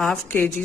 ½ kg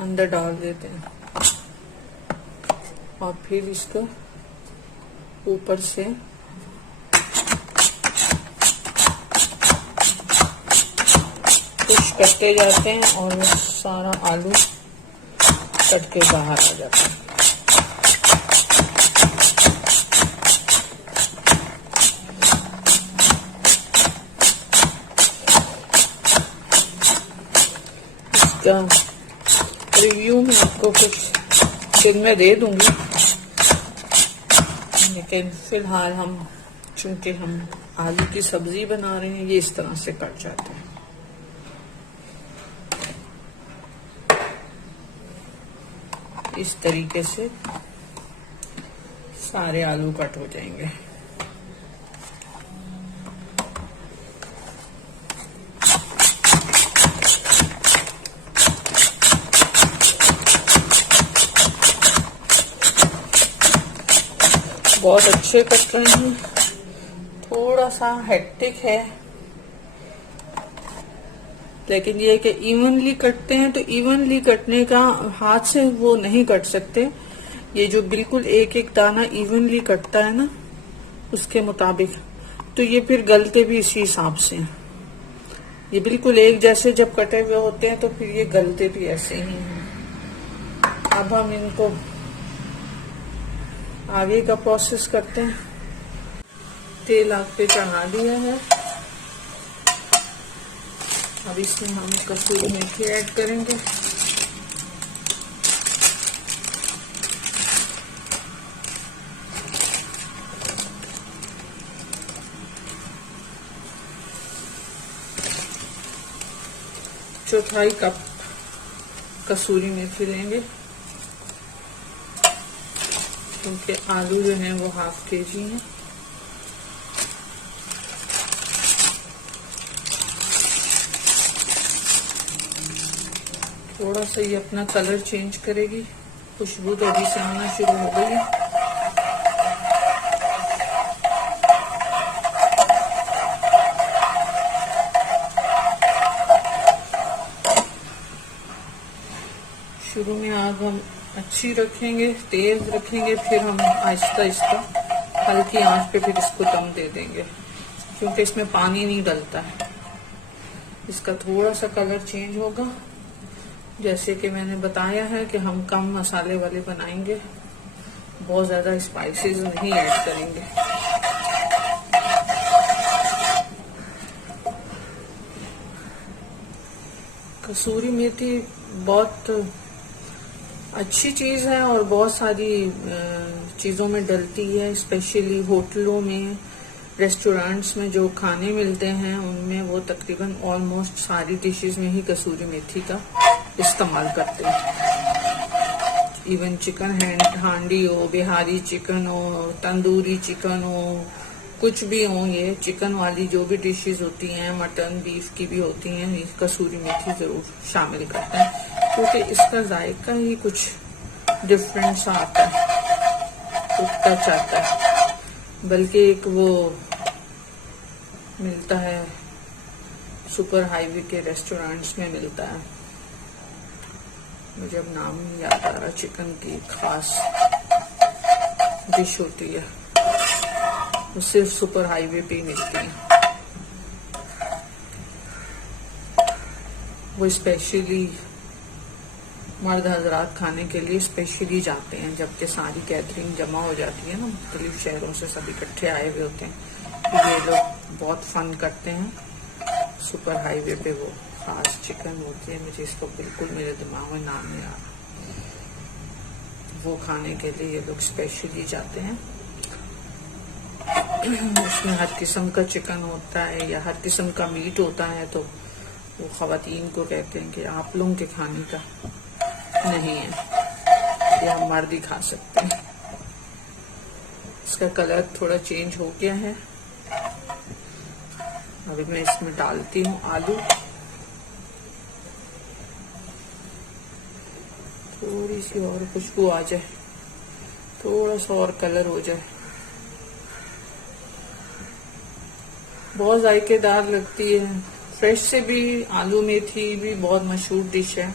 अंदर डाल देते हैं और फिर इसको ऊपर से पुश करते जाते हैं और वो सारा आलू कट के बाहर आ जाता है। इसका रिव्यू में आपको कुछ दिन में दे दूंगी, लेकिन फिलहाल हम चूंकि हम आलू की सब्जी बना रहे हैं, ये इस तरह से कट जाता है। इस तरीके से सारे आलू कट हो जाएंगे। बहुत अच्छे कट रहे हैं, थोड़ा सा हेक्टिक है, लेकिन ये कि इवनली कटते हैं तो इवनली कटने का हाथ से वो नहीं कट सकते। ये जो बिल्कुल एक एक दाना इवनली कटता है ना, उसके मुताबिक, तो ये फिर गलते भी इसी हिसाब से हैं। ये बिल्कुल एक जैसे जब कटे हुए होते हैं तो फिर ये गलते भी ऐसे ही हैं। अब हम इनको आगे का प्रोसेस करते हैं। तेल आग पे चढ़ा दिया है, अब इसमें हम कसूरी मेथी ऐड करेंगे। चौथाई कप कसूरी मेथी लेंगे, क्योंकि आलू जो है वो ½ kg है। थोड़ा सा ये अपना कलर चेंज करेगी, खुशबू तो अभी से आना शुरू हो गई है। शुरू में आग हम अच्छी रखेंगे, तेज रखेंगे, फिर हम आहिस्ता आहिस्ता हल्की आंच पे फिर इसको दम दे देंगे, क्योंकि इसमें पानी नहीं डलता है। इसका थोड़ा सा कलर चेंज होगा, जैसे कि मैंने बताया है कि हम कम मसाले वाले बनाएंगे, बहुत ज्यादा स्पाइसेस नहीं ऐड करेंगे। कसूरी मेथी बहुत अच्छी चीज है और बहुत सारी चीजों में डलती है, स्पेशली होटलों में, रेस्टोरेंट्स में जो खाने मिलते हैं उनमें वो तकरीबन ऑलमोस्ट सारी डिशेस में ही कसूरी मेथी का इस्तेमाल करते हैं। इवन चिकन हांडी हो, बिहारी चिकन हो, तंदूरी चिकन हो, कुछ भी हो, ये चिकन वाली जो भी डिशेस होती हैं, मटन बीफ की भी होती हैं, ये कसूरी मेथी जरूर शामिल करते हैं, क्योंकि इसका जायका ही कुछ डिफरेंट सा आता है, कुछ टच आता है। बल्कि एक वो मिलता है सुपर हाईवे के रेस्टोरेंट्स में मिलता है, मुझे अब नाम नहीं याद आ रहा, चिकन की खास डिश होती है, वो सिर्फ सुपर हाईवे पे ही मिलती है। वो स्पेशली मर्द हजरात खाने के लिए स्पेशली जाते हैं, जबकि सारी गैदरिंग जमा हो जाती है ना, मुख्तलिफ शहरों से सब इकट्ठे आए हुए होते हैं, तो ये लोग बहुत फन करते हैं। सुपर हाईवे पे वो खास चिकन होती है, मुझे इसको बिल्कुल मेरे दिमाग में नाम नहीं आ रहा, वो खाने के लिए ये लोग स्पेशली जाते हैं। उसमें हर किस्म का चिकन होता है या हर किस्म का मीट होता है, तो वो खवातीन को कहते हैं कि आप लोगों के खाने का नहीं है, ये हम मर्द ही खा सकते हैं। इसका कलर थोड़ा चेंज हो गया है, अभी मैं इसमें डालती हूँ आलू। थोड़ी सी और खुशबू आ जाए, थोड़ा सा और कलर हो जाए, बहुत जायकेदार लगती है। फ्रेश से भी आलू मेथी भी बहुत मशहूर डिश है,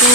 2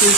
2